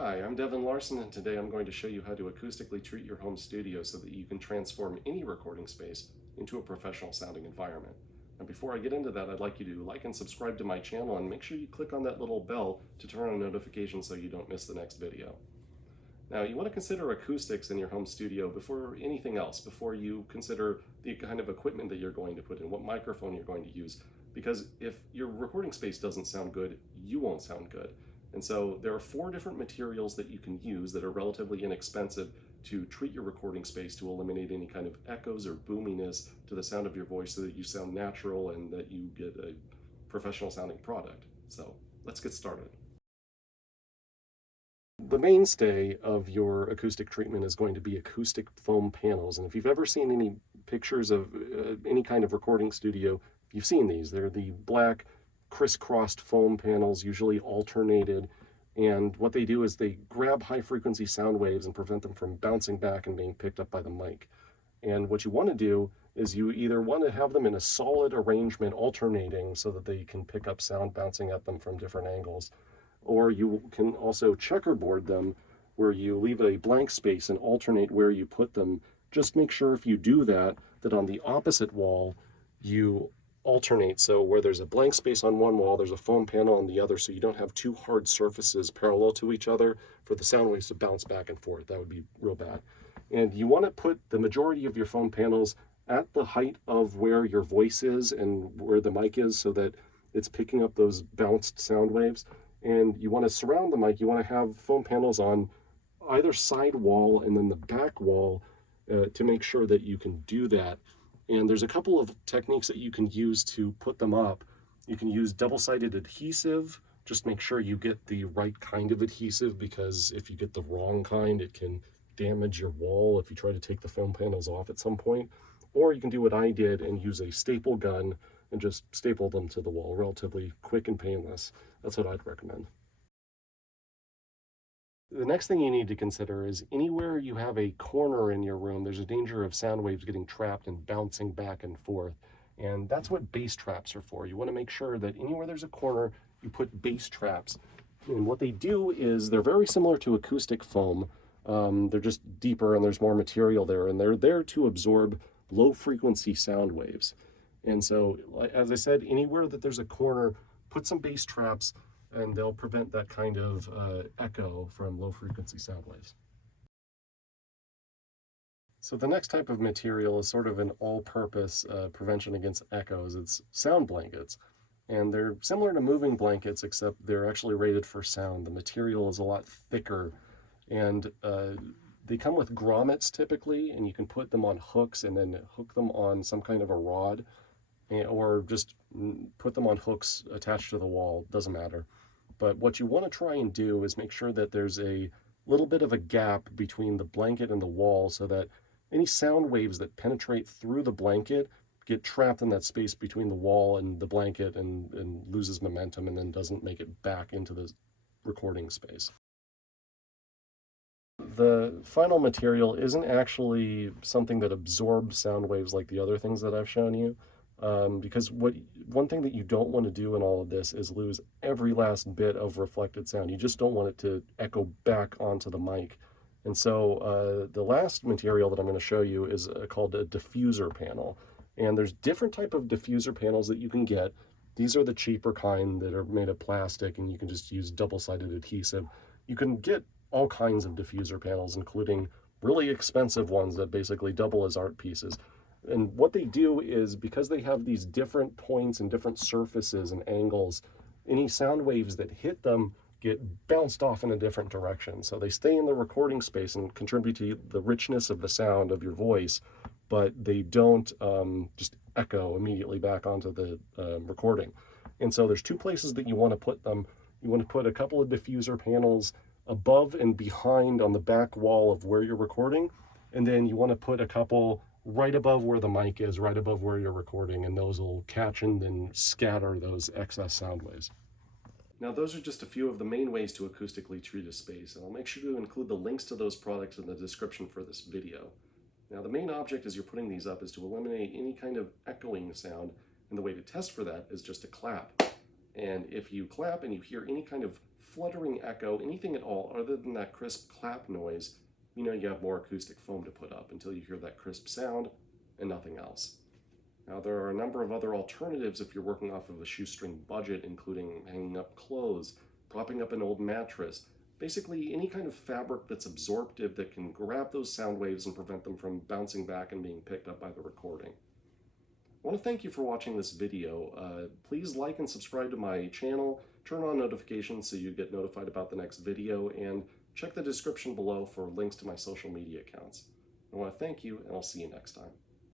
Hi, I'm Devin Larson, and today I'm going to show you how to acoustically treat your home studio so that you can transform any recording space into a professional sounding environment. And before I get into that, I'd like you to like and subscribe to my channel and make sure you click on that little bell to turn on notifications so you don't miss the next video. Now, you want to consider acoustics in your home studio before anything else, before you consider the kind of equipment that you're going to put in, what microphone you're going to use, because if your recording space doesn't sound good, you won't sound good. And so there are 4 different materials that you can use that are relatively inexpensive to treat your recording space to eliminate any kind of echoes or boominess to the sound of your voice so that you sound natural and that you get a professional sounding product. So let's get started. The mainstay of your acoustic treatment is going to be acoustic foam panels. And if you've ever seen any pictures of any kind of recording studio, you've seen these. They're the black crisscrossed foam panels, usually alternated. And what they do is they grab high frequency sound waves and prevent them from bouncing back and being picked up by the mic. And what you want to do is you either want to have them in a solid arrangement alternating so that they can pick up sound bouncing at them from different angles, or you can also checkerboard them where you leave a blank space and alternate where you put them. Just make sure if you do that, that on the opposite wall you alternate. So where there's a blank space on one wall, there's a foam panel on the other, so you don't have 2 hard surfaces parallel to each other for the sound waves to bounce back and forth. That would be real bad. And you want to put the majority of your foam panels at the height of where your voice is and where the mic is so that it's picking up those bounced sound waves. And you want to surround the mic. You want to have foam panels on either side wall and then the back wall to make sure that you can do that. And there's a couple of techniques that you can use to put them up. You can use double-sided adhesive. Just make sure you get the right kind of adhesive, because if you get the wrong kind, it can damage your wall if you try to take the foam panels off at some point. Or you can do what I did and use a staple gun and just staple them to the wall, relatively quick and painless. That's what I'd recommend. The next thing you need to consider is anywhere you have a corner in your room, there's a danger of sound waves getting trapped and bouncing back and forth. And that's what bass traps are for. You want to make sure that anywhere there's a corner, you put bass traps. And what they do is they're very similar to acoustic foam. They're just deeper and there's more material there, and they're there to absorb low frequency sound waves. And so, as I said, anywhere that there's a corner, put some bass traps, and they'll prevent that kind of echo from low frequency sound waves. So the next type of material is sort of an all-purpose prevention against echoes. It's sound blankets. And they're similar to moving blankets, except they're actually rated for sound. The material is a lot thicker, and they come with grommets typically, and you can put them on hooks and then hook them on some kind of a rod, or just put them on hooks attached to the wall, doesn't matter. But what you want to try and do is make sure that there's a little bit of a gap between the blanket and the wall so that any sound waves that penetrate through the blanket get trapped in that space between the wall and the blanket and loses momentum and then doesn't make it back into the recording space. The final material isn't actually something that absorbs sound waves like the other things that I've shown you. Because one thing that you don't want to do in all of this is lose every last bit of reflected sound. You just don't want it to echo back onto the mic. And so the last material that I'm going to show you is called a diffuser panel. And there's different type of diffuser panels that you can get. These are the cheaper kind that are made of plastic, and you can just use double-sided adhesive. You can get all kinds of diffuser panels, including really expensive ones that basically double as art pieces. And what they do is, because they have these different points and different surfaces and angles, any sound waves that hit them get bounced off in a different direction. So they stay in the recording space and contribute to the richness of the sound of your voice, but they don't just echo immediately back onto the recording. And so there's 2 places that you want to put them. You want to put a couple of diffuser panels above and behind on the back wall of where you're recording, and then you want to put a couple right above where the mic is, right above where you're recording, and those will catch and then scatter those excess sound waves. Now, those are just a few of the main ways to acoustically treat a space, and I'll make sure to include the links to those products in the description for this video. Now, the main object as you're putting these up is to eliminate any kind of echoing sound, and the way to test for that is just to clap. And if you clap and you hear any kind of fluttering echo, anything at all other than that crisp clap noise, you know you have more acoustic foam to put up until you hear that crisp sound and nothing else. Now, there are a number of other alternatives if you're working off of a shoestring budget, including hanging up clothes, propping up an old mattress, basically any kind of fabric that's absorptive that can grab those sound waves and prevent them from bouncing back and being picked up by the recording. I want to thank you for watching this video. Please like and subscribe to my channel, turn on notifications so you get notified about the next video, and check the description below for links to my social media accounts. I want to thank you, and I'll see you next time.